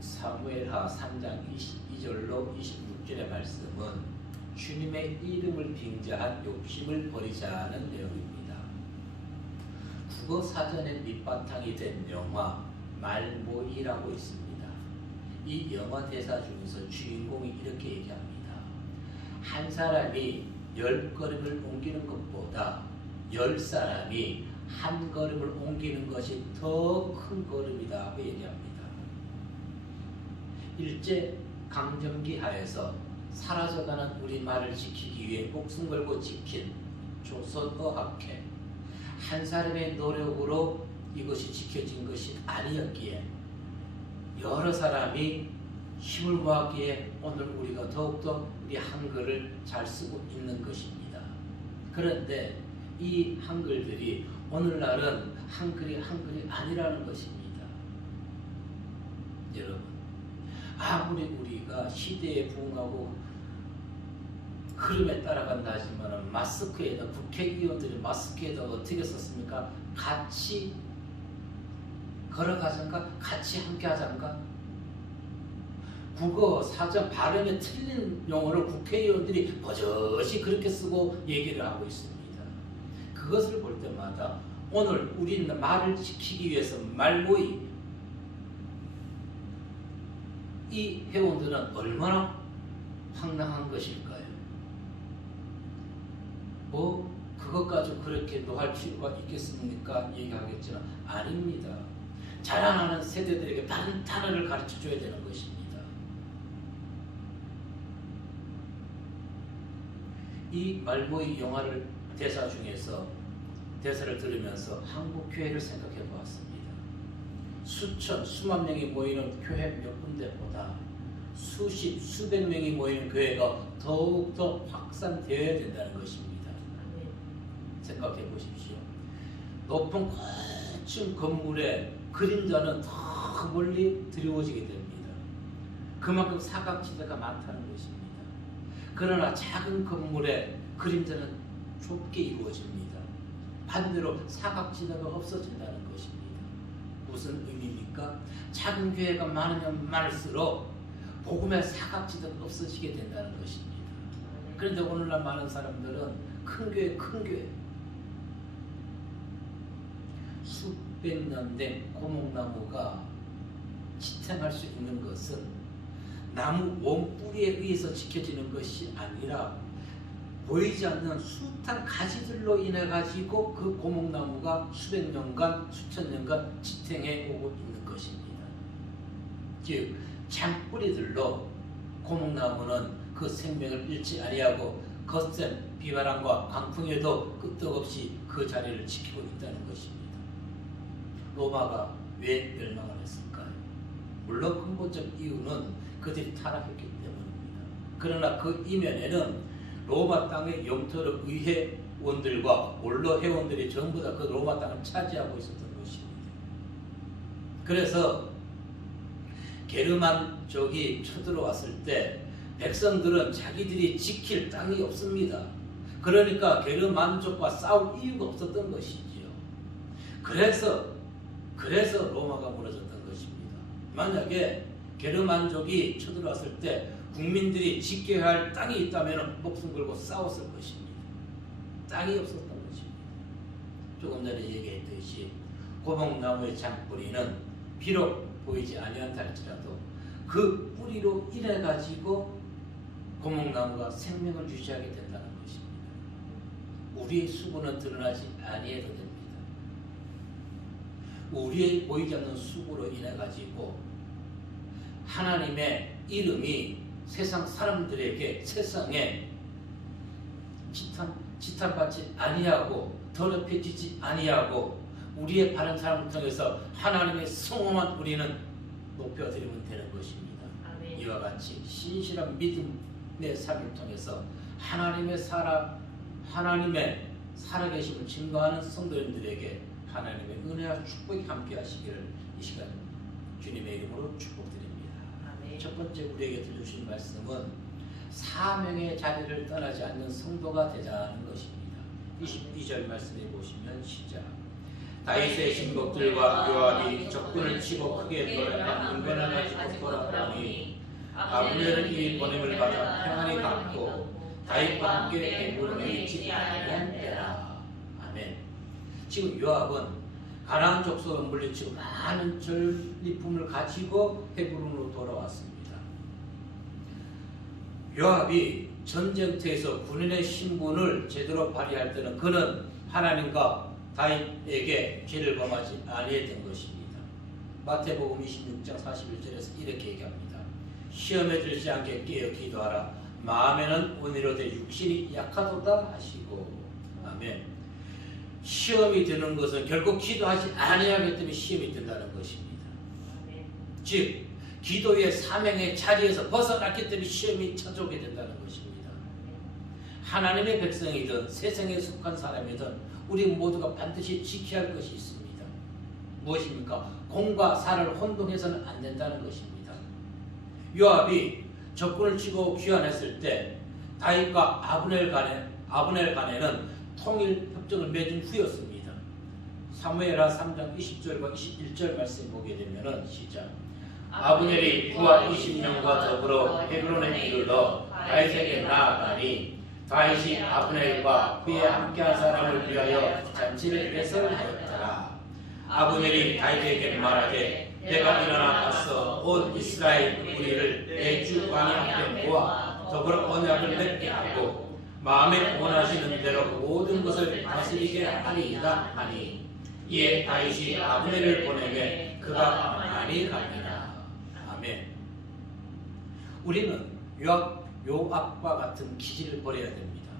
사무엘하 3장 22절로 26절의 말씀은 주님의 이름을 빙자한 욕심을 버리자는 내용입니다. 국어 사전의 밑바탕이 된 영화 말모이라고 있습니다. 이 영화 대사 중에서 주인공이 이렇게 얘기합니다. 한 사람이 10걸음을 옮기는 것보다 10사람이 한 걸음을 옮기는 것이 더 큰 걸음이라고 얘기합니다. 일제 강점기 하에서 사라져가는 우리말을 지키기 위해 목숨 걸고 지킨 조선어학회, 한 사람의 노력으로 이것이 지켜진 것이 아니었기에 여러 사람이 힘을 모았기에 오늘 우리가 더욱더 우리 한글을 잘 쓰고 있는 것입니다. 그런데 이 한글들이 오늘날은 한글이 아니라는 것입니다. 여러분, 아무리 우리가 시대에 부응하고 흐름에 따라간다 하지만 마스크에다 국회의원들이 마스크에다 어떻게 썼습니까? 같이 걸어가자인가? 같이 함께 하자인가? 국어 사전 발음에 틀린 용어를 국회의원들이 버젓이 그렇게 쓰고 얘기를 하고 있습니다. 그것을 볼 때마다 오늘 우리는 말을 지키기 위해서 말모이 이 회원들은 얼마나 황당한 것일까요? 뭐 그것 가지고 그렇게 노할 필요가 있겠습니까? 얘기하겠지만 아닙니다. 자라나는 세대들에게 바른 단어를 가르쳐줘야 되는 것입니다. 이 말모이 영화를 대사 중에서 대사를 들으면서 한국 교회를 생각해 보았습니다. 수만 명이 모이는 교회 몇 군데보다 수백 명이 모이는 교회가 더욱더 확산되어야 된다는 것입니다. 생각해 보십시오. 높은 고층 건물의 그림자는 더 멀리 드리워지게 됩니다. 그만큼 사각지대가 많다는 것입니다. 그러나 작은 건물의 그림자는 좁게 이루어집니다. 반대로 사각지대가 없어진다는 것입니다. 무슨 의미입니까? 작은 교회가 많으면 많을수록 복음의 사각지대가 없어지게 된다는 것입니다. 그런데 오늘날 많은 사람들은 큰 교회 수백 년 된 고목나무가 지탱할 수 있는 것은 나무 원뿌리에 의해서 지켜지는 것이 아니라 보이지 않는 숱한 가지들로 인해 가지고 그 고목나무가 수백 년간 수천 년간 지탱해 오고 있는 것입니다. 즉 장뿌리들로 고목나무는 그 생명을 잃지 아니하고 거센 비바람과 강풍에도 끄떡없이 그 자리를 지키고 있다는 것입니다. 로마가 왜 멸망을 했을까요? 물론 근본적 이유는 그들이 타락했기 때문입니다. 그러나 그 이면에는 로마 땅의 영토를 의회원들과 원로 회원들이 전부 다 그 로마 땅을 차지하고 있었던 것입니다. 그래서 게르만족이 쳐들어왔을 때 백성들은 자기들이 지킬 땅이 없습니다. 그러니까 게르만족과 싸울 이유가 없었던 것이지요. 그래서 로마가 무너졌던 것입니다. 만약에 게르만족이 쳐들어왔을 때 국민들이 지켜야 할 땅이 있다면 목숨 걸고 싸웠을 것입니다. 땅이 없었던 것입니다. 조금 전에 얘기했듯이 고목나무의 장뿌리는 비록 보이지 아니한다 할지라도 그 뿌리로 인해 가지고 고목나무가 생명을 유지하게 된다는 것입니다. 우리의 수고는 드러나지 아니해도 됩니다. 우리의 보이지 않는 수고로 인해 가지고 하나님의 이름이 세상 사람들에게 세상에 지탄받지 아니하고 더럽혀지지 아니하고 우리의 바른 삶을 통해서 하나님의 성공만 우리는 높여드리면 되는 것입니다. 아멘. 이와 같이 신실한 믿음의 삶을 통해서 하나님의 살아계심을 증거하는 성도님들에게 하나님의 은혜와 축복이 함께 하시기를 이 시간 주님의 이름으로 축복드립니다. 아멘. 첫 번째 우리에게 들려주신 말씀은 사명의 자리를 떠나지 않는 성도가 되자는 것입니다. 22절 말씀에 보시면 시작. 다윗의 신복들과 요압이 적군을 치고 크게 노래하여 문변을 가지고 돌아오니 아브넬은 이 보냄을 받아 평안히 갔고 다윗과 함께 헤브론에 있지 아니한 때라. 아멘. 지금 요압은 가나안 족속을 물리치고 많은 전리품을 가지고 헤브론으로 돌아왔습니다. 요압이 전쟁터에서 군인의 신분을 제대로 발휘할 때는 그는 하나님과 다윗에게 죄를 범하지 아니했던 것입니다. 마태복음 26장 41절에서 이렇게 얘기합니다. 시험에 들지 않게 깨어 기도하라. 마음에는 온유로되 육신이 약하도다 하시고. 아멘. 시험이 드는 것은 결국 기도하지 아니하기 때문에 시험이 든다는 것입니다. 즉 기도의 사명의 자리에서 벗어났기 때문에 시험이 찾아오게 된다는 것입니다. 하나님의 백성이든 세상에 속한 사람이든 우리 모두가 반드시 지켜야 할 것이 있습니다. 무엇입니까? 공과 사를 혼동해서는 안 된다는 것입니다. 요압이 적군을 치고 귀환했을 때 다윗과 아브넬 간에는 통일 협정을 맺은 후였습니다. 사무엘하 3장 20절과 21절 말씀 보게 되면은 시작. 아브넬이 부하 20명과 더불어 헤브론에 이르러 다윗에게 나아가니 다윗이 아브넬과 그에 함께한 사람을 위하여 잔치를 배설하였더라. 아브넬이 다윗에게 말하되 내가 일어나 가서 온 이스라엘 무리를 내 주 왕의 앞에 모아 더불어 언약을 맺게 하고 마음에 원하시는 대로 모든 것을 다스리게 하리이다 하니 이에 다윗이 아브넬을 보내매 그가 많이 가니라. 아멘. 우리는 요압과 같은 기질을 버려야 됩니다.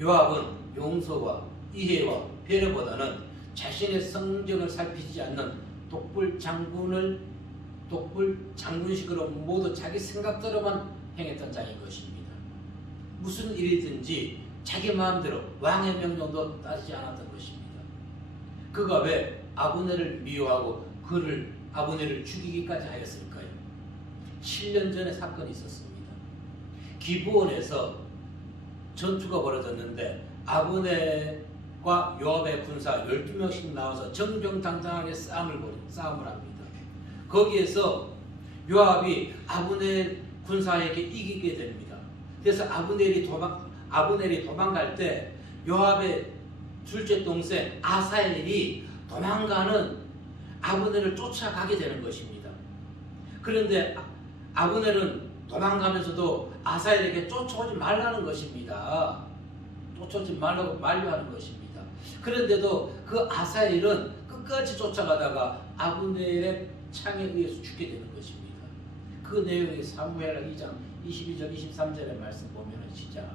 요압은 용서와 이해와 배려보다는 자신의 성적을 살피지 않는 독불 장군식으로 모두 자기 생각대로만 행했던 자인 것입니다. 무슨 일이든지 자기 마음대로 왕의 명령도 따르지 않았던 것입니다. 그가 왜 아브넬을 미워하고 아브넬을 죽이기까지 하였을까요? 7년 전에 사건이 있었습니다. 기브온에서 전투가 벌어졌는데 아브넬과 요압의 군사 12명씩 나와서 정정당당하게 싸움을 합니다. 거기에서 요압이 아브넬 군사에게 이기게 됩니다. 그래서 아브넬이 도망갈 때 요압의 둘째 동생 아사엘이 도망가는 아브넬을 쫓아가게 되는 것입니다. 그런데 아브넬은 도망가면서도 아사엘에게 쫓아오지 말라는 것입니다. 쫓아오지 말라고 만류하는 것입니다. 그런데도 그 아사엘은 끝까지 쫓아가다가 아브넬의 창에 의해서 죽게 되는 것입니다. 그 내용이 사무엘하 2장 22절 23절의 말씀 보면 시작.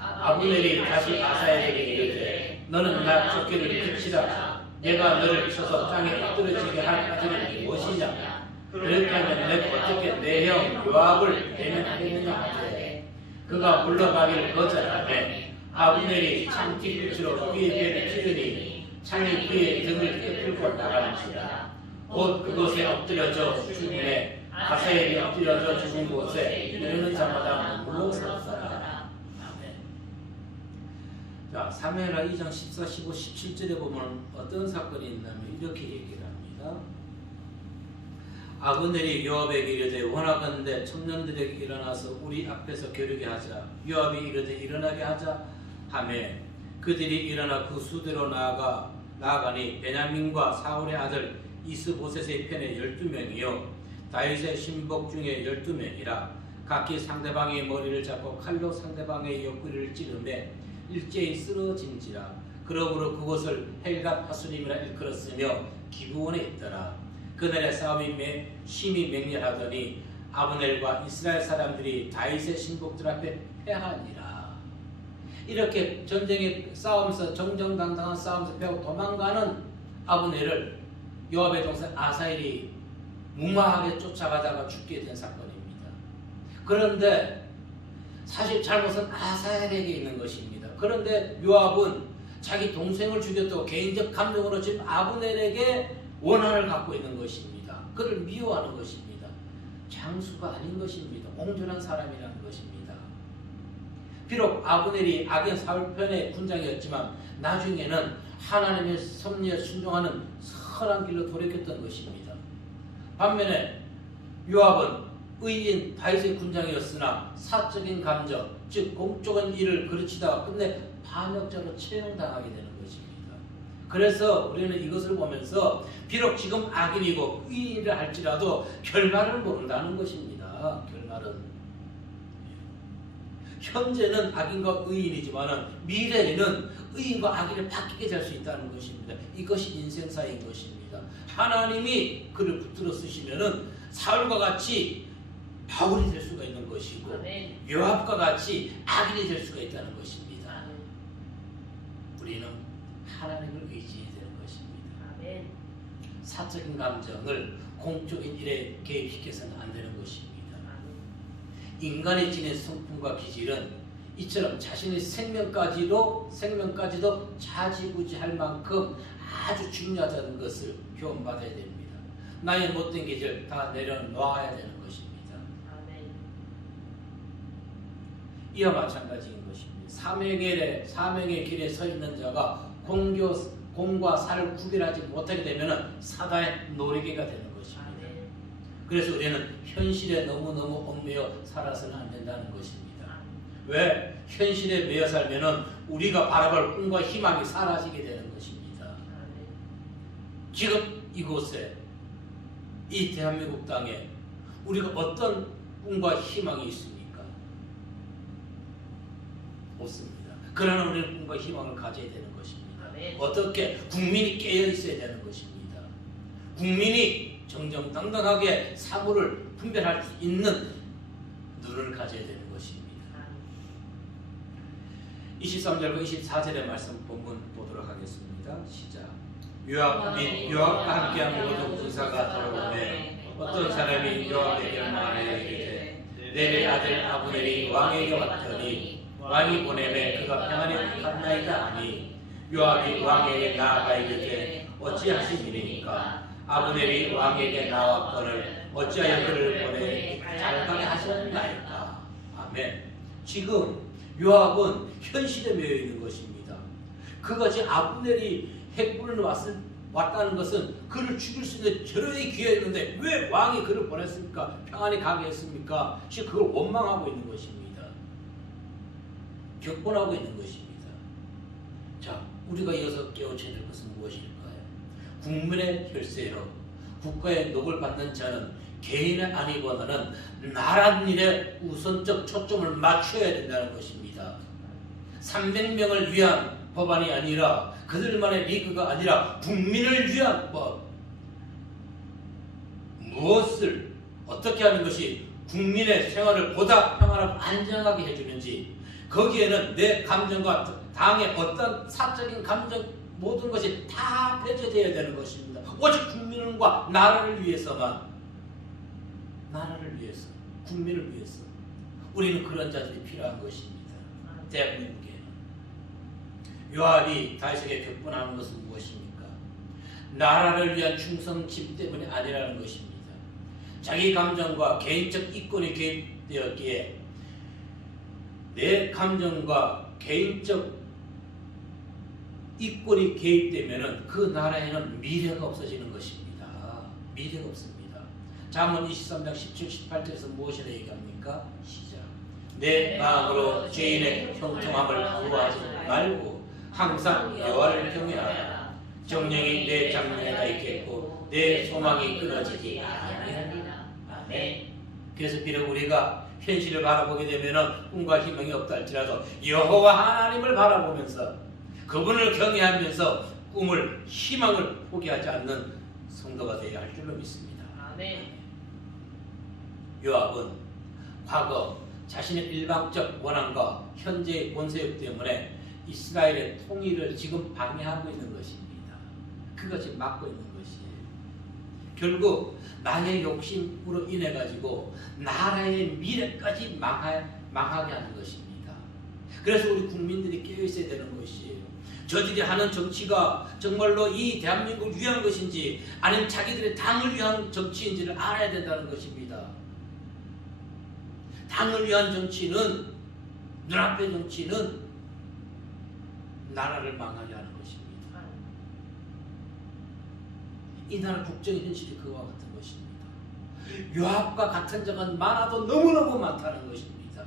아브넬이 다시 아사엘에게 이르되 너는 나 쫓기를 그치라. 내가 너를 쳐서 땅에 엎드러지게 할 아들이 무엇이냐? 그렇게 하면 내가 어떻게 내 형 요압을 대면하겠느냐 하되 그가 물러가기를 거절하매 아브넬이 창기 끝으로 그의 배를 찌르니 창이 그의 등을 껴들고 나가는지라. 곧 그곳에 엎드려져 죽음에 아사엘이 엎드려져 죽은 곳에 이르는 자마다 물러섰더라. 아멘. 자, 사무엘하 2장 14, 15, 17절에 보면 어떤 사건이 있냐면 이렇게 얘기를 합니다. 아브넬이 요압에게 이르되 원하건대 청년들에게 일어나서 우리 앞에서 겨루게 하자. 요압이 이르되 일어나게 하자 하매 그들이 일어나 그 수대로 나아가니 베냐민과 사울의 아들 이스보셋의 편에 12명이요 다윗의 신복 중에 12명이라 각기 상대방의 머리를 잡고 칼로 상대방의 옆구리를 찌르매 일제히 쓰러진지라. 그러므로 그곳을 헬갓 하수림이라 일컬었으며 기브온에 있더라. 그날의 싸움이 심히 맹렬하더니 아브넬과 이스라엘 사람들이 다윗의 신복들 앞에 패하니라. 이렇게 전쟁에 싸우면서 정정당당한 싸움에서 패하고 도망가는 아브넬을 요압의 동생 아사엘이 무마하게 쫓아가다가 죽게 된 사건입니다. 그런데 사실 잘못은 아사엘에게 있는 것입니다. 그런데 요압은 자기 동생을 죽였다고 개인적 감정으로 지금 아브넬에게 원한을 갖고 있는 것입니다. 그를 미워하는 것입니다. 장수가 아닌 것입니다. 옹졸한 사람이라는 것입니다. 비록 아브넬이 악인 사울 편의 군장이었지만 나중에는 하나님의 섭리에 순종하는 선한 길로 돌이켰던 것입니다. 반면에 요압은 의인 다윗의 군장이었으나 사적인 감정, 즉 공적인 일을 그르치다가 끝내 반역자로 처형당하게 되는 것입니다. 그래서 우리는 이것을 보면서 비록 지금 악인이고 의인이라 할지라도 결말을 모른다는 것입니다. 결말은 현재는 악인과 의인이지만 미래에는 의인과 악인이 바뀌게 될 수 있다는 것입니다. 이것이 인생사인 것입니다. 하나님이 그를 붙들어 쓰시면은 사울과 같이 바울이 될 수가 있는 것이고 요압과 같이 악인이 될 수가 있다는 것입니다. 우리는 하나님을 의지해야 되는 것입니다. 사적인 감정을 공적인 일에 개입시켜서는 안 되는 것입니다. 인간이 지닌 성품과 기질은 이처럼 자신의 생명까지도 자지우지할 만큼 아주 중요하다는 것을 교훈받아야 됩니다. 나의 못된 기질 다 내려놓아야 되는 것입니다. 이와 마찬가지인 것입니다. 사명의 길에 서 있는 자가 공과 사를 구별하지 못하게 되면 사단의 노리개가 되는 것입니다. 그래서 우리는 현실에 너무너무 얽매여 살아서는 안 된다는 것입니다. 왜? 현실에 매여 살면 우리가 바라볼 꿈과 희망이 사라지게 되는 것입니다. 지금 이곳에 이 대한민국 땅에 우리가 어떤 꿈과 희망이 있습니까? 없습니다. 그러나 우리는 꿈과 희망을 가져야 되는 것입니다. 어떻게? 국민이 깨어 있어야 되는 것입니다. 국민이 정정당당하게 사고를 분별할 수 있는 눈을 가져야 되는 것입니다. 23절과 24절의 말씀 본문 보도록 하겠습니다. 시작. 요압과 함께한 모든 군사가 돌아오매 어떤 사람이 요압에게 말하여 이르되 내 아들 아브넬이 왕에게 왔더니 왕이 보내매 그가 평안히 갔나이다 하니 요압이 왕에게 나아가 이르되 어찌하시니까 아브넬이 왕에게 나왔거늘 어찌하여 그를 보내 잘 가게 하셨나이까. 아멘. 지금 요압은 현실에 매여 있는 것입니다. 그가 지금 아브넬이 핵불을 왔다는 것은 그를 죽일 수 있는 절호의 기회였는데 왜 왕이 그를 보냈습니까? 평안히 가게 했습니까? 지금 그걸 원망하고 있는 것입니다. 격분하고 있는 것입니다. 자, 우리가 이어서 깨우쳐야 될 것은 무엇일까요? 국민의 혈세로 국가의 녹을 받는 자는 개인의 아니보다는 나라 일에 우선적 초점을 맞춰야 된다는 것입니다. 300명을 위한 법안이 아니라 그들만의 리그가 아니라 국민을 위한 법. 무엇을 어떻게 하는 것이 국민의 생활을 보다 평안하고 안정하게 해주는지 거기에는 내 감정과 당의 어떤 사적인 감정 모든 것이 다 배제되어야 되는 것입니다. 오직 국민과 나라를 위해서만 나라를 위해서 국민을 위해서 우리는 그런 자들이 필요한 것입니다. 대한민국에는 요압이 다윗에게 격분하는 것은 무엇입니까? 나라를 위한 충성심 때문이 아니라는 것입니다. 자기 감정과 개인적 이권이 개입되었기에 내 감정과 개인적 이권이 개입되면 그 나라에는 미래가 없어지는 것입니다. 미래가 없습니다. 잠언 23장 17, 18절에서 무엇이라 얘기합니까? 시작. 내 마음으로 죄인의 형통함을 부러워하지 말고 항상 여호와를 경외하라. 정령이 내 장래에 가 있겠고 내 소망이 끊어지지 아니하리라. 아멘. 그래서 비록 우리가 현실을 바라보게 되면 꿈과 희망이 없다 할지라도 여호와 하나님을 바라보면서 그분을 경외하면서 꿈을 희망을 포기하지 않는 성도가 되어야 할 줄로 믿습니다. 아멘. 요압은 과거 자신의 일방적 원함과 현재의 권세욕 때문에 이스라엘의 통일을 지금 방해하고 있는 것입니다. 그가 지금 막고 있는 것이에요. 결국 나의 욕심으로 인해 가지고 나라의 미래까지 망하게 하는 것입니다. 그래서 우리 국민들이 깨어 있어야 되는 것이에요. 저들이 하는 정치가 정말로 이 대한민국을 위한 것인지 아니면 자기들의 당을 위한 정치인지를 알아야 된다는 것입니다. 당을 위한 정치는 눈앞의 정치는 나라를 망하게 하는 것입니다. 이 나라 국정의 현실이 그와 같은 것입니다. 요압과 같은 자가 많아도 너무너무 많다는 것입니다.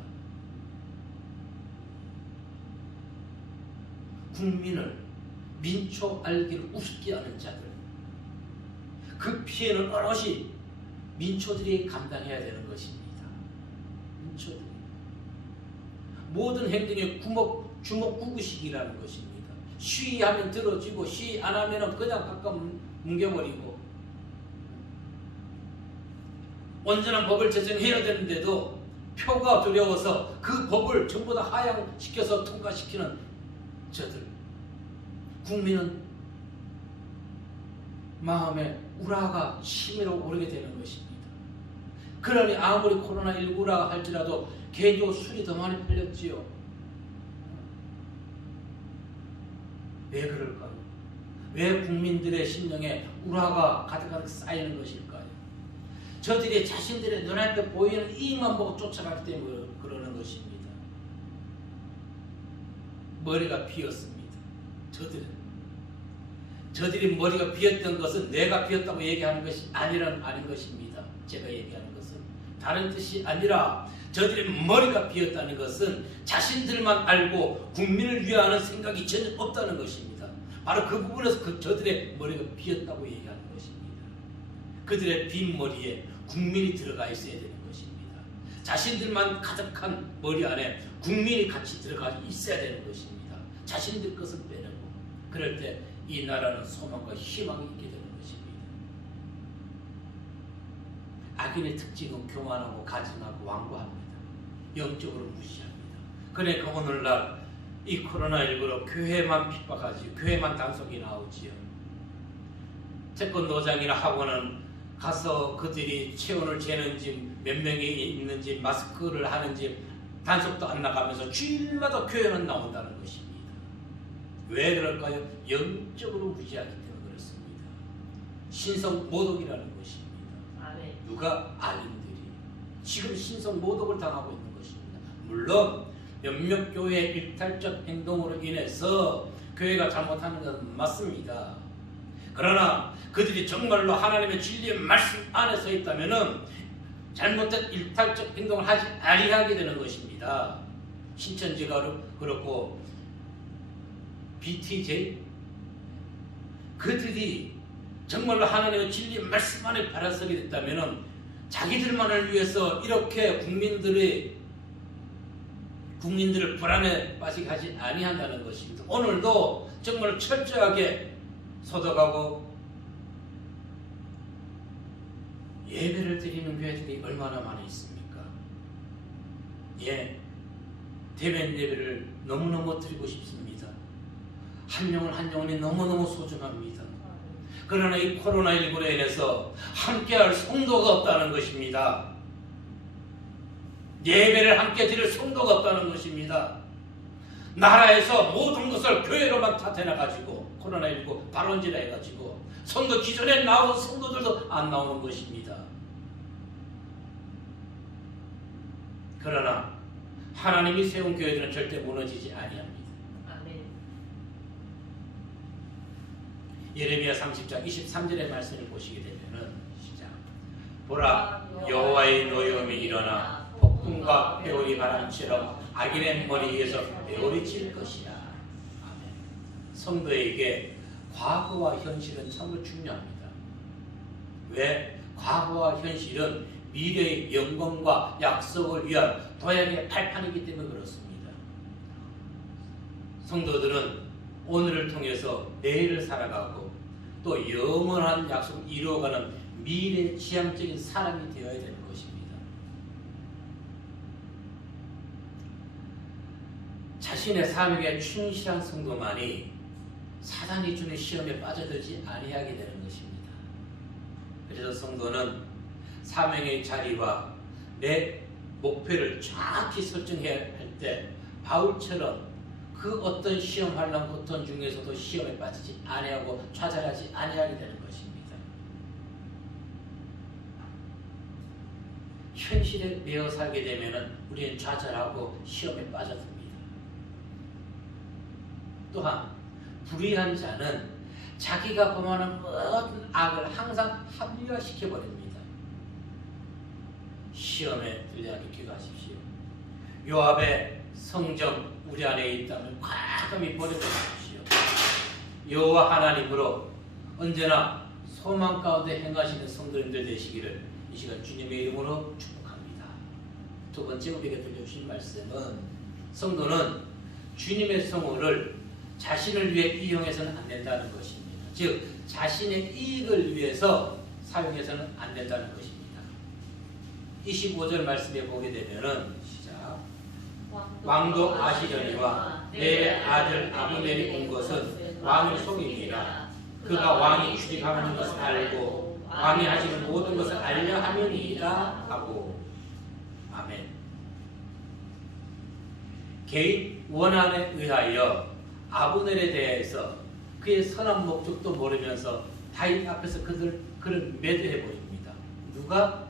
국민을 민초 알기를 우습게 하는 자들, 그 피해는 오롯이 민초들이 감당해야 되는 것입니다. 민초들이 모든 행동의 주먹구구식이라는 것입니다. 시위하면 들어지고 시위 안 하면 그냥 가끔 뭉개버리고, 온전한 법을 제정해야 되는데도 표가 두려워서 그 법을 전부 다 하향시켜서 통과시키는 저들, 국민은 마음에 우라가 치밀어 오르게 되는 것입니다. 그러니 아무리 코로나19라 할지라도 개조 술이 더 많이 팔렸지요. 왜 그럴까요? 왜 국민들의 심령에 우라가 가득가득 쌓이는 것일까요? 저들이 자신들의 눈앞에 보이는 이익만 보고 쫓아가기 때문에 그러는 것입니다. 머리가 비었습니다. 저들이 머리가 비었던 것은 내가 비었다고 얘기하는 것이 아닌 것입니다. 제가 얘기하는 것은 다른 뜻이 아니라 저들의 머리가 비었다는 것은 자신들만 알고 국민을 위하는 생각이 전혀 없다는 것입니다. 바로 그 부분에서 저들의 머리가 비었다고 얘기하는 것입니다. 그들의 빈 머리에 국민이 들어가 있어야 되는 것입니다. 자신들만 가득한 머리 안에 국민이 같이 들어가 있어야 되는 것입니다. 자신들 것은 빼내고, 그럴 때 이 나라는 소망과 희망이 있게 되는 것입니다. 악인의 특징은 교만하고 가증하고 완고합니다. 영적으로 무시합니다. 그러니까 오늘날 이 코로나19로 교회만 핍박하지, 교회만 단속이 나오지요. 태권도장이나 학원은 가서 그들이 체온을 재는지 몇 명이 있는지 마스크를 하는지 단속도 안 나가면서 주일마다 교회는 나온다는 것입니다. 왜 그럴까요? 영적으로 무지하기 때문에 그렇습니다. 신성 모독이라는 것입니다. 누가? 악인들이 지금 신성 모독을 당하고 있는 것입니다. 물론 몇몇 교회의 일탈적 행동으로 인해서 교회가 잘못하는 것은 맞습니다. 그러나 그들이 정말로 하나님의 진리의 말씀 안에 서 있다면 잘못된 일탈적 행동을 하지 아니하게 되는 것입니다. 신천지가 그렇고 BTJ, 그들이 정말로 하나님의 진리의 말씀 안에 바라서게 됐다면 자기들만을 위해서 이렇게 국민들을 불안에 빠지게 하지 아니한다는 것입니다. 오늘도 정말 철저하게 소독하고 예배를 드리는 교회들이 얼마나 많이 있습니까? 예, 대면 예배를 너무너무 드리고 싶습니다. 한 영혼이 너무너무 소중합니다. 그러나 이 코로나19로 인해서 함께할 성도가 없다는 것입니다. 예배를 함께 드릴 성도가 없다는 것입니다. 나라에서 모든 것을 교회로만 탓해놔가지고 코로나19 발원지라 해가지고 성도 기존에 나온 성도들도 안 나오는 것입니다. 그러나 하나님이 세운 교회들은 절대 무너지지 아니합니다. 예레미야 30장 23절의 말씀을 보시게 되면은, 시작. 보라, 여호와의 노여움이 일어나 폭풍과 벼울이 바람처럼 악인의 머리 위에서 벼울이 칠 것이라. 아멘. 성도에게 과거와 현실은 참으로 중요합니다. 왜? 과거와 현실은 미래의 영광과 약속을 위한 도약의 발판이기 때문에 그렇습니다. 성도들은 오늘을 통해서 내일을 살아가고 또 영원한 약속을 이루어가는 미래 지향적인 사람이 되어야 되는 것입니다. 자신의 삶에 충실한 성도만이 사단이 주는 시험에 빠져들지 아니하게 되는 것입니다. 그래서 성도는 사명의 자리와 내 목표를 정확히 설정해야 할 때 바울처럼 그 어떤 시험 환난 고통 중에서도 시험에 빠지지 아니하고 좌절하지 아니하게 되는 것입니다. 현실에 매어 살게 되면 우리는 좌절하고 시험에 빠져듭니다. 또한 불의한 자는 자기가 범하는 모든 악을 항상 합리화시켜버립니다. 시험에 들려하게 기도하십시오. 요압의 성정 우리 안에 있다면 과감히 버려버리십시오. 여호와 하나님으로 언제나 소망 가운데 행하시는 성도님들 되시기를 이 시간 주님의 이름으로 축복합니다. 두 번째 우리에게 들려주신 말씀은 성도는 주님의 성호를 자신을 위해 이용해서는 안 된다는 것입니다. 즉 자신의 이익을 위해서 사용해서는 안 된다는 것입니다. 25절 말씀에 보게 되면은 시작. 왕도 아시려니와 내 아들 아브넬이 온 것은 왕을 속임이라. 그가 왕이 출입하는 것을 알고 왕이 하시는 모든 것을 알려 함이니이다 하고. 아멘. 개인 원한에 의하여 아브넬에 대해서 그의 선한 목적도 모르면서 다윗 앞에서 그를 매도해 버립니다. 누가?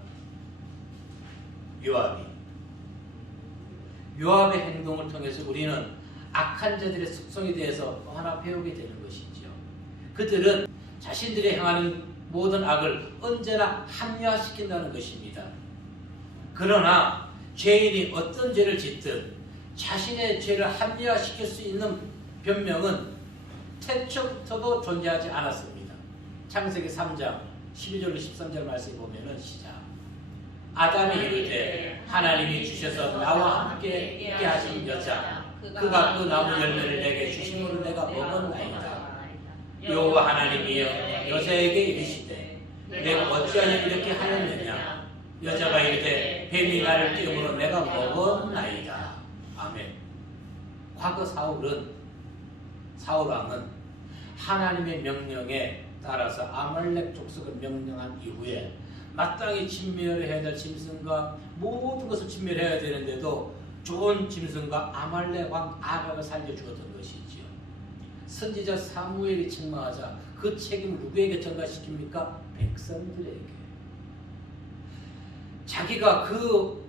요압이. 요압의 행동을 통해서 우리는 악한 자들의 속성에 대해서 하나 배우게 되는 것이죠. 그들은 자신들이 행하는 모든 악을 언제나 합리화시킨다는 것입니다. 그러나 죄인이 어떤 죄를 짓든 자신의 죄를 합리화시킬 수 있는 변명은 태초부터도 존재하지 않았습니다. 창세기 3장 12절로 13절 말씀에 보면은 시작. 아담이 이르되 하나님이 주셔서 나와 함께 있게 하신 여자 그가 그 나무 열매를 내게 주심으로 내가 먹었나이다. 여호와 하나님이여 여자에게 이르시되 내가 어찌하여 이렇게 하였느냐. 여자가 이르되 뱀이 나를 띄움으로 내가 먹었나이다. 아멘. 과거 사울 왕은 하나님의 명령에 따라서 아말렉 족속을 명령한 이후에 마땅히 진멸해야 될 짐승과 모든 것을 진멸해야 되는데도 좋은 짐승과 아말렉 왕 아각을 살려주었던 것이지요. 선지자 사무엘이 책망하자 그 책임을 누구에게 전가시킵니까? 백성들에게. 자기가 그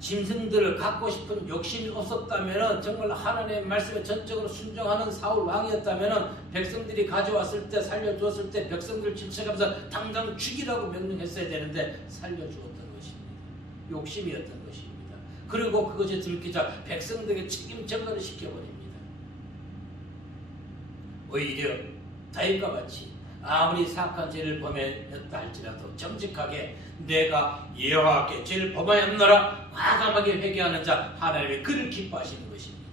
짐승들을 갖고 싶은 욕심이 없었다면, 정말 하나님의 말씀에 전적으로 순종하는 사울 왕이었다면 백성들이 가져왔을 때, 살려주었을 때 백성들 질책하면서 당장 죽이라고 명령했어야 되는데 살려주었던 것입니다. 욕심이었던 것입니다. 그리고 그것이 들키자 백성들에게 책임 전가를 시켜버립니다. 오히려 다윗과 같이 아무리 사악한 죄를 범했다 할지라도 정직하게 내가 여호와께 죄를 범하였노라 과감하게 회개하는 자, 하나님이 그를 기뻐하시는 것입니다.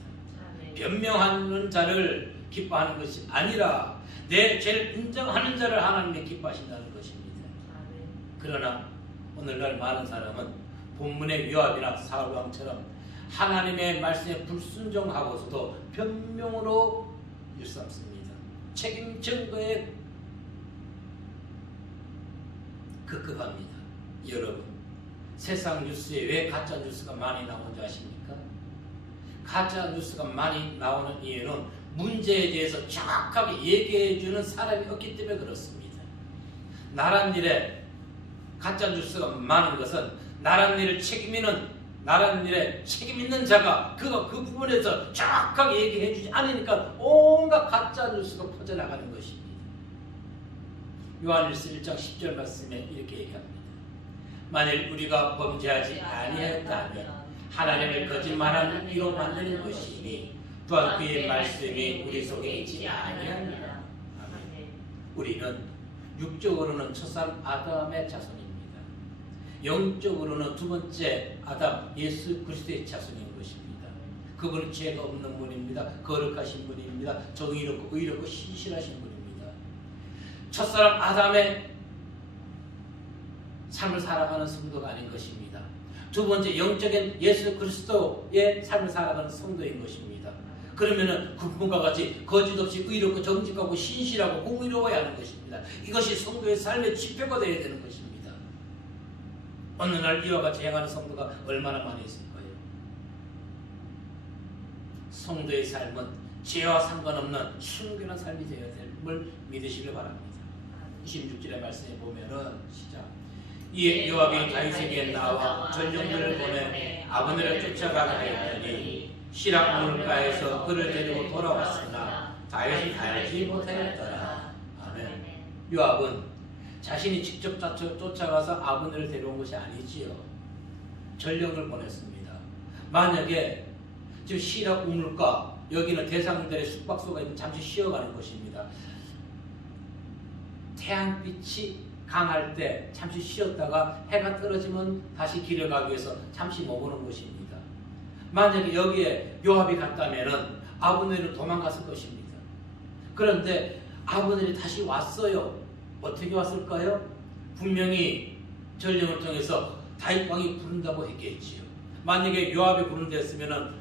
변명하는 자를 기뻐하는 것이 아니라 내 죄를 인정하는 자를 하나님이 기뻐하신다는 것입니다. 그러나 오늘날 많은 사람은 본문의 요압이나 사울 왕처럼 하나님의 말씀에 불순종하고서도 변명으로 일삼습니다. 책임 증거에 급급합니다. 여러분, 세상 뉴스에 왜 가짜 뉴스가 많이 나오는지 아십니까? 가짜 뉴스가 많이 나오는 이유는 문제에 대해서 정확하게 얘기해주는 사람이 없기 때문에 그렇습니다. 나란 일에 가짜 뉴스가 많은 것은 나란 일을 나란 일에 책임 있는 자가 그 부분에서 정확하게 얘기해주지 않으니까 온갖 가짜 뉴스가 퍼져나가는 것입니다. 요한일서 1장 10절 말씀에 이렇게 얘기합니다. 만일 우리가 범죄하지 아니하였다면 하나님을 거짓말하는 이로 만드는 것이니 또한 그의 말씀이 우리 속에 있지 아니합니다. 우리는 육적으로는 첫사람 아담의 자손입니다. 영적으로는 두 번째 아담 예수 그리스도의 자손인 것입니다. 그분은 죄가 없는 분입니다. 거룩하신 분입니다. 정의롭고 의롭고 신실하신 분입니다. 첫사람 아담의 삶을 살아가는 성도가 아닌 것입니다. 두 번째 영적인 예수 그리스도의 삶을 살아가는 성도인 것입니다. 그러면은 그분과 같이 거짓 없이 의롭고 정직하고 신실하고 공의로워야 하는 것입니다. 이것이 성도의 삶의 지표가 되어야 되는 것입니다. 어느 날 이와 같이 행하는 성도가 얼마나 많이 있을까요? 성도의 삶은 죄와 상관없는 순결한 삶이 되어야 됨을 믿으시길 바랍니다. 26절의 말씀에 보면은 시작. 이에 요압이 다윗에게 나와 전령들을 보내 아브넬을 쫓아가게 하였더니 시락 물가에서 그를 데리고 돌아왔으나 다윗이 알지 못하였더라. 아멘. 요압은 자신이 직접 쫓아가서 아브넬을 데려온 것이 아니지요. 전령을 보냈습니다. 만약에 지금 시락 우물가, 여기는 대상들의 숙박소가 있는 잠시 쉬어가는 곳입니다. 태양빛이 강할 때 잠시 쉬었다가 해가 떨어지면 다시 길을 가기 위해서 잠시 머무는 곳입니다. 만약에 여기에 요압이 갔다면 아브넬은 도망갔을 것입니다. 그런데 아브넬이 다시 왔어요. 어떻게 왔을까요? 분명히 전령을 통해서 다윗 왕이 부른다고 했겠지요. 만약에 요압이 부른댔으면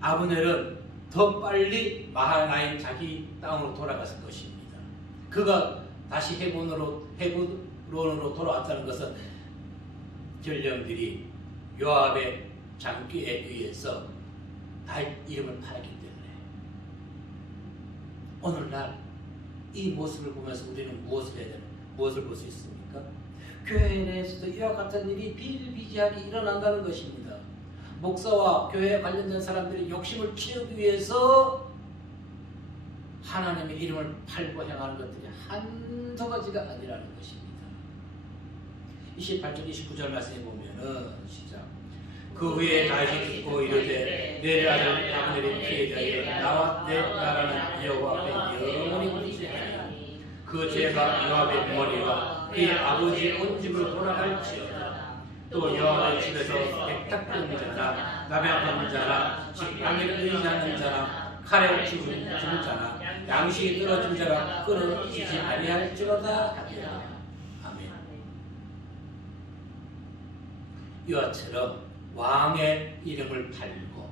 아브넬은 더 빨리 마하나임 자기 땅으로 돌아갔을 것입니다. 그가 다시 헤브론으로 돌아왔다는 것은 전령들이 요압의 장기에 의해서 다윗 이름을 팔았기 때문에 오늘날 이 모습을 보면서 우리는 무엇을 볼 수 있습니까? 교회 내에서도 이와 같은 일이 비일비재하게 일어난다는 것입니다. 목사와 교회에 관련된 사람들이 욕심을 채우기 위해서 하나님의 이름을 팔고 행하는 것들이 한두 가지가 아니라는 것입니다. 28절 29절 말씀에 보면은 시작. 그 후에 다윗이 듣고 이르되 내 아들 아브넬이 피해 대하여 나와 내 나라는 여호와 앞에 영원히 묻지하니 그 죄가 요압의 부모니와 그의 아버지 온 집으로 돌아갈지어다. 또 여호와의 집에서 백탁된 자나 나병 자나 직방에 의지하는 자나 칼에 죽은 자나 양식이 떨어진 자가 끊어지지 아니할지로다 하리라. 아멘. 이와처럼 왕의 이름을 팔고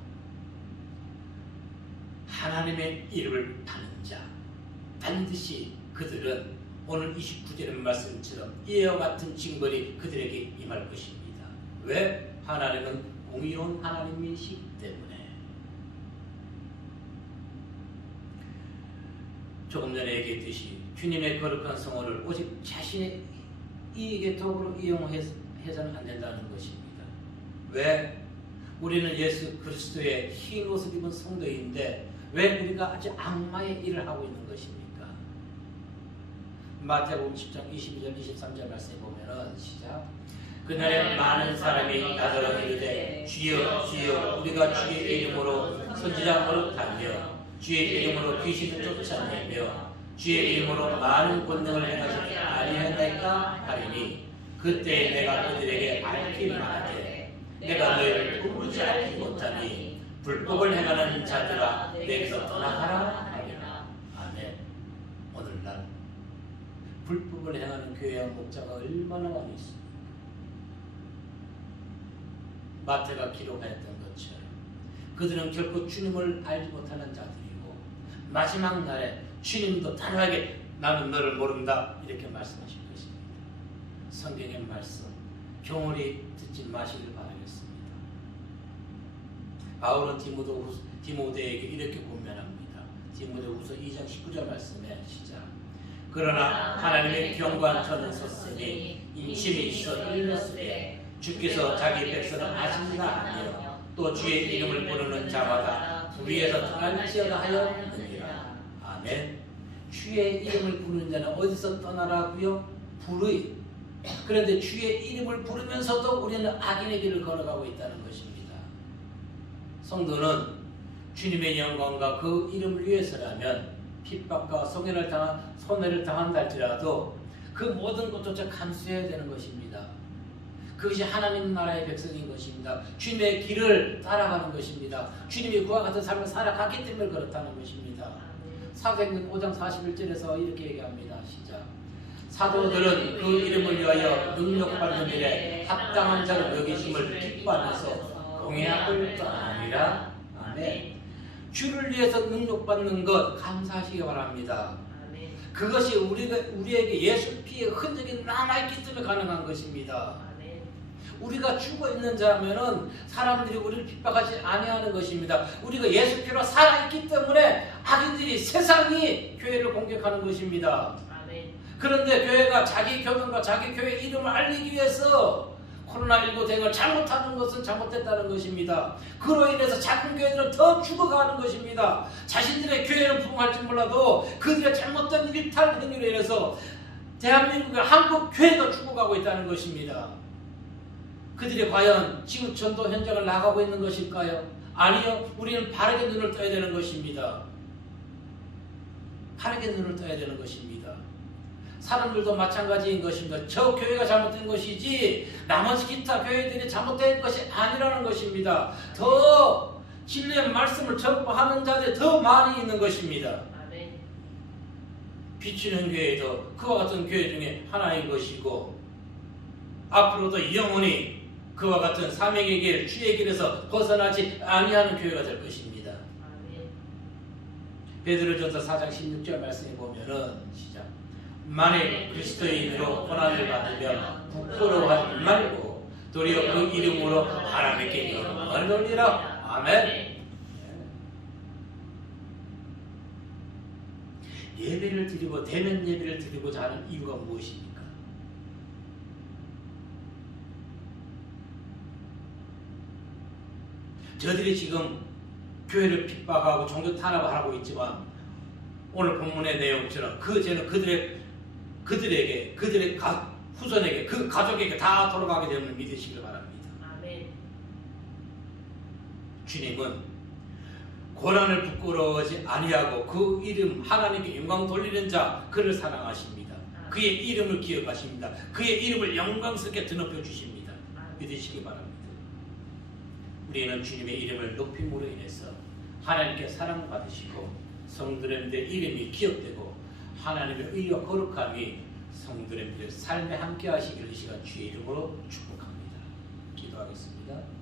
하나님의 이름을 파는 자, 반드시 그들은 오늘 29절의 말씀처럼 이와 같은 징벌이 그들에게 임할 것입니다. 왜? 하나님은 공의로운 하나님이시기 때문에. 조금 전에 얘기했듯이 주님의 거룩한 성호를 오직 자신의 이익의 도구로 이용해서는 안 된다는 것입니다. 왜? 우리는 예수 그리스도의 흰 옷을 입은 성도인데 왜 우리가 아주 악마의 일을 하고 있는 것입니까? 마태복음 10장 22절 23절 말씀에 보면은 시작. 그날에 많은 사람이 나더러 이르되 주여 주여 우리가 주의 이름으로 선지자 노릇하며 주의 이름으로 귀신을 쫓아내며 주의 이름으로 많은 권능을 행하지 아니하였나이까 하리니 그때 내가 그들에게 밝히 말하되 내가 너희를 부르지 않지 못하니 불법을 행하는 자들아 내게서 떠나가라 하리라. 아멘. 오늘날 불법을 행하는 교회와 목자가 얼마나 많이 있습니까? 마태가 기록하였던 것처럼 그들은 결코 주님을 알지 못하는 자들이고 마지막 날에 주님도 단호하게 나는 너를 모른다 이렇게 말씀하실 것입니다. 성경의 말씀 경홀히 듣지 마시길 바라겠습니다. 바울은 디모데에게 이렇게 권면합니다. 디모데후서 2장 19절 말씀에 시작. 그러나 하나님의 경관처는 섰으니 인침이 있어 일렀으되 주께서 자기 백성을 아신다 하며 또 주의 이름을 부르는 자마다 불의에서 떠날지어다 하였느니라. 아멘. 주의 이름을 부르는 자는 어디서 떠나라고요? 불의. 그런데 주의 이름을 부르면서도 우리는 악인의 길을 걸어가고 있다는 것입니다. 성도는 주님의 영광과 그 이름을 위해서라면 핍박과 손해를 당한다 할지라도 그 모든 것조차 감수해야 되는 것입니다. 그것이 하나님 나라의 백성인 것입니다. 주님의 길을 따라가는 것입니다. 주님이 그와 같은 삶을 살아갔기 때문에 그렇다는 것입니다. 사도행전 5장 41절에서 이렇게 얘기합니다. 시작. 사도들은 그 이름을 위하여 능력받는 일에 합당한 자로 여기심을 기뻐하면서 공회학을 떠나니라. 아멘. 주를 위해서 능력받는 것 감사하시기 바랍니다. 그것이 우리에게 예수 피의 흔적이 남아있기 때문에 가능한 것입니다. 우리가 죽어 있는 자면은 사람들이 우리를 핍박하지 아니하는 것입니다. 우리가 예수 피로 살아있기 때문에 악인들이 세상이 교회를 공격하는 것입니다. 그런데 교회가 자기 교단과 자기 교회 이름을 알리기 위해서 코로나19 대응을 잘못하는 것은 잘못됐다는 것입니다. 그로 인해서 작은 교회들은 더 죽어가는 것입니다. 자신들의 교회는 부흥할지 몰라도 그들의 잘못된 일탈 행위로 인해서 대한민국의 한국 교회가 죽어가고 있다는 것입니다. 그들이 과연 지금 전도 현장을 나가고 있는 것일까요? 아니요. 우리는 바르게 눈을 떠야 되는 것입니다. 바르게 눈을 떠야 되는 것입니다. 사람들도 마찬가지인 것입니다. 저 교회가 잘못된 것이지 나머지 기타 교회들이 잘못된 것이 아니라는 것입니다. 더 진리의 말씀을 전파하는 자들이 더 많이 있는 것입니다. 비추는 교회도 그와 같은 교회 중에 하나인 것이고 앞으로도 영원히 그와 같은 사명의 길, 주의 길에서 벗어나지 아니하는 교회가 될 것입니다. 베드로전서 4장 16절 말씀에 보면은 시작. 만일 그리스도인으로 고난을 받으면 부끄러워하지 말고 도리어 그 이름으로 하나님께 영광을 돌리라. 아멘. 예배를 드리고 대면 예배를 드리고자 하는 이유가 무엇입니까? 저들이 지금 교회를 핍박하고 종교 탄압을 하고 있지만 오늘 본문의 내용처럼 죄는 그들에게 그들의 후손에게 그 가족에게 다 돌아가게 되는 믿으시길 바랍니다. 아멘. 주님은 고난을 부끄러워하지 아니하고 그 이름 하나님께 영광 돌리는 자 그를 사랑하십니다. 그의 이름을 기억하십니다. 그의 이름을 영광스럽게 드높여 주십니다. 믿으시기 바랍니다. 우리는 주님의 이름을 높임으로 인해서 하나님께 사랑받으시고 성도님들의 이름이 기억되고 하나님의 의와 거룩함이 성도님들의 삶에 함께 하시기를 이 시간 주의 이름으로 축복합니다. 기도하겠습니다.